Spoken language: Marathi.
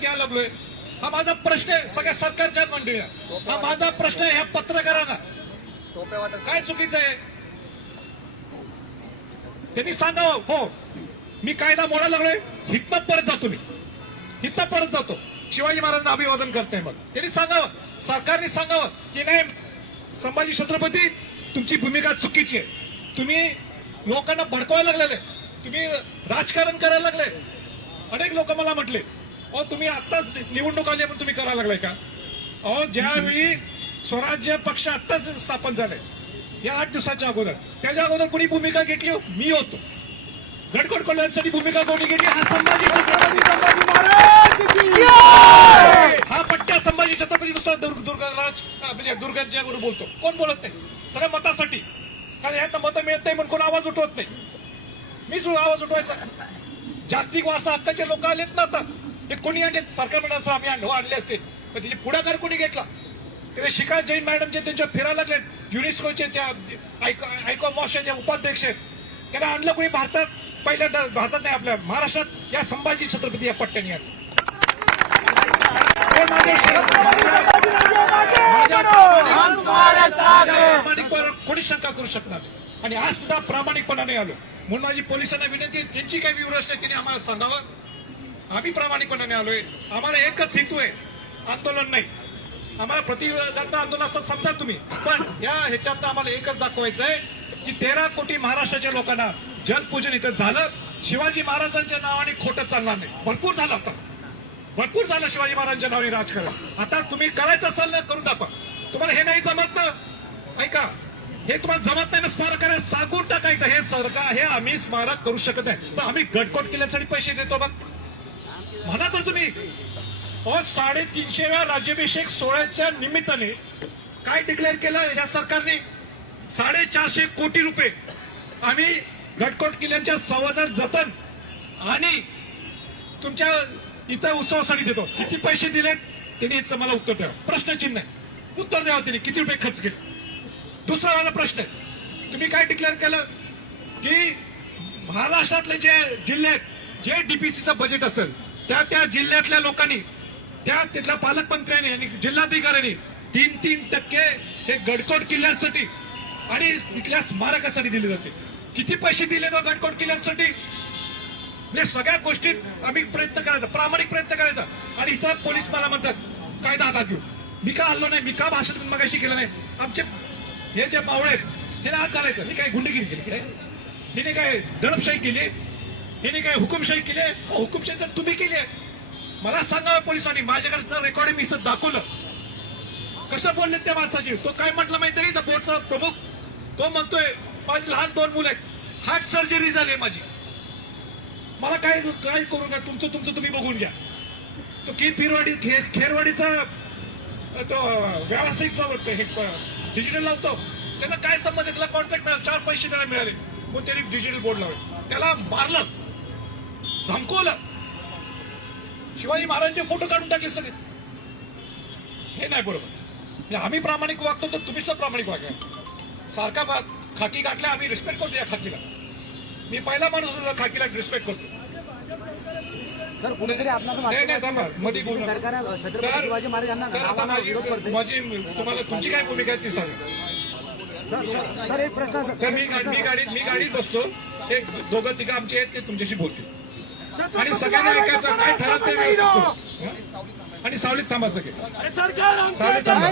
घ्यायला लागलोय. हा माझा प्रश्न आहे सगळ्या सरकारच्या मंडळी. हा माझा प्रश्न आहे ह्या पत्रकारांना. काय चुकीचं आहे त्यांनी सांगावं. हो मी कायदा मोडायला लागलोय, हितनं परत जातो, मी हितनं परत जातो, शिवाजी महाराजांना अभिवादन करताय. मग त्यांनी सांगावं, सरकारने सांगावं की नाही संभाजी छत्रपती तुमची भूमिका चुकीची आहे, तुम्ही लोकांना भडकवायला लागलेले, तुम्ही राजकारण करायला लागले. अनेक लोक मला म्हटले अहो तुम्ही आत्ताच निवडणूक आली पण तुम्ही करायला लागलाय का. अहो ज्यावेळी स्वराज्य पक्ष आत्ताच स्थापन झाले या 8 दिवसाच्या अगोदर, त्याच्या अगोदर कोणी भूमिका घेतली हो? मी होतो. गडकड कल्याणसाठी भूमिका कोणी घेतली? हा संभाजी हा पट्ट्या संभाजी छत्रपती नुसता दुर्गराज म्हणजे दुर्गांच्या बरोबर बोलतो. कोण बोलत नाही? सगळ्या मतासाठी. कारण ह्यांना मतं मिळत नाही म्हणून कोण आवाज उठवत नाही. मीच आवाज उठवायचा. जागतिक वारसा हक्काचे लोक आलेत ना आता, हे कोणी आणले? सरकार म्हणून असं आम्ही आणले असते पण त्याचे पुढाकार कोणी घेतला? ते शिखा जैन मॅडम जे त्यांच्या फिरायला लागलेत, युनेस्कोचे त्या आयकॉमॉसच्या उपाध्यक्ष आहेत, त्यांना आणलं कोणी भारतात? पहिल्यांदा भारतात नाही, आपल्या महाराष्ट्रात या संभाजी छत्रपती या पट्ट्याने आणलं. प्रामाणिकपणावर कोणी शंका करू शकणार नाही. आणि आज सुद्धा प्रामाणिकपणाने आलो म्हणून माझी पोलिसांना विनंती आहे, त्यांची काही विवरच नाही, त्यांनी आम्हाला सांगावं. आम्ही प्रामाणिकपणाने आलोय. आम्हाला एकच हेतू आहे, आंदोलन नाही. आम्हाला प्रतिबंधात्मक आंदोलन असं समजा तुम्ही, पण या ह्याच्यात आम्हाला एकच दाखवायचं आहे की 13 कोटी महाराष्ट्राच्या लोकांना जलपूजन इथं झालं. शिवाजी महाराजांच्या नावाने खोटं चालणार नाही. भरपूर झालं, आता भरपूर झालं शिवाजी महाराजांच्या नावाने राजकारण. आता तुम्ही करायचं असेल ना करून दाखवा. तुम्हाला हे नाही जमत ना, ऐका, हे तुम्हाला जमत नाही ना स्मारक करायला सांगून टाकायचं. हे सरकार हे आम्ही स्मारक करू शकत नाही पण आम्ही गडकोट किल्ल्यासाठी पैसे देतो बघ म्हणा तर तुम्ही. 350व्या राज्याभिषेक सोहळ्याच्या निमित्ताने काय डिक्लेअर केलं या सरकारने? 450 कोटी रुपये आम्ही गडकोट किल्ल्याच्या संवर्धन जतन आणि तुमच्या इतर उत्सवासाठी देतो. किती पैसे दिलेत त्यांनी याचं मला उत्तर द्यावं. प्रश्नचिन्ह आहे, उत्तर द्यावं त्यांनी किती रुपये खर्च केले. दुसरा माझा प्रश्न आहे, तुम्ही काय डिक्लेअर केलं की महाराष्ट्रातले जे जिल्हे आहेत, जे डीपीसीचं बजेट असेल त्या जिल्ह्यातल्या लोकांनी, तिथल्या पालकमंत्र्यांनी आणि जिल्हाधिकाऱ्यांनी 3% हे गडकोट किल्ल्यांसाठी आणि इथल्या स्मारकासाठी दिले जाते. किती पैसे दिले तर गडकोट किल्ल्यांसाठी? म्हणजे सगळ्या गोष्टीत आम्ही प्रयत्न करायचा, प्रामाणिक प्रयत्न करायचा. आणि इथं पोलीस मला म्हणतात कायदा हातात घेऊ. मी का हल्लो नाही, मी का भाषण मगाशी केलं नाही? आमचे हे जे मावळे आहेत हे हात घालायचं. मी काय गुंडगिरी केली काय? हिने काय दडपशाही केली? हिने काय हुकुमशाही केली? हुकुमशाही तर तुम्ही केली आहे. मला सांगा पोलिसांनी, माझ्याकडे रेकॉर्ड मी इथं दाखवलं कसं बोलले त्या माणसाची. तो काय म्हटलं माहिती आहे? बोर्डचा प्रमुख तो म्हणतोय माझी लहान 2 मुलं आहेत, हार्ट सर्जरी झाली माझी, मला काय करू नका, तुमचं तुम्ही बघून घ्या. तो खेरवाडीचा तो व्यावसायिक डिजिटल लावतो, त्याला काय संबंध? त्याला कॉन्ट्रॅक्ट मिळाला, 4 पैसे त्याला मिळाले मग त्याने डिजिटल बोर्ड लावले. त्याला मारलं, धमकवलं, शिवाजी महाराजांचे फोटो काढून टाकले सगळे. हे नाही बरोबर. आम्ही प्रामाणिक वागतो तर तुम्ही सुद्धा प्रामाणिक वागा. सारखा खाकी घातल्या, आम्ही रिस्पेक्ट करतो या खाकीला. मी पहिला माणूस खाकीला रिस्पेक्ट करतो. सर कुठेतरी मध्ये बोलू शिवाजी महाराजांना माझी तुम्हाला तुमची काय भूमिका आहे ती सांगा. सर एक प्रश्न, मी गाडीत बसतो, हे 2-3 आमचे आहेत ते तुमच्याशी बोलतील आणि सगळ्यांना ऐकायचं काय ठरत ते. आणि सावलीत थांबा सगळे, सावलीत थांबा.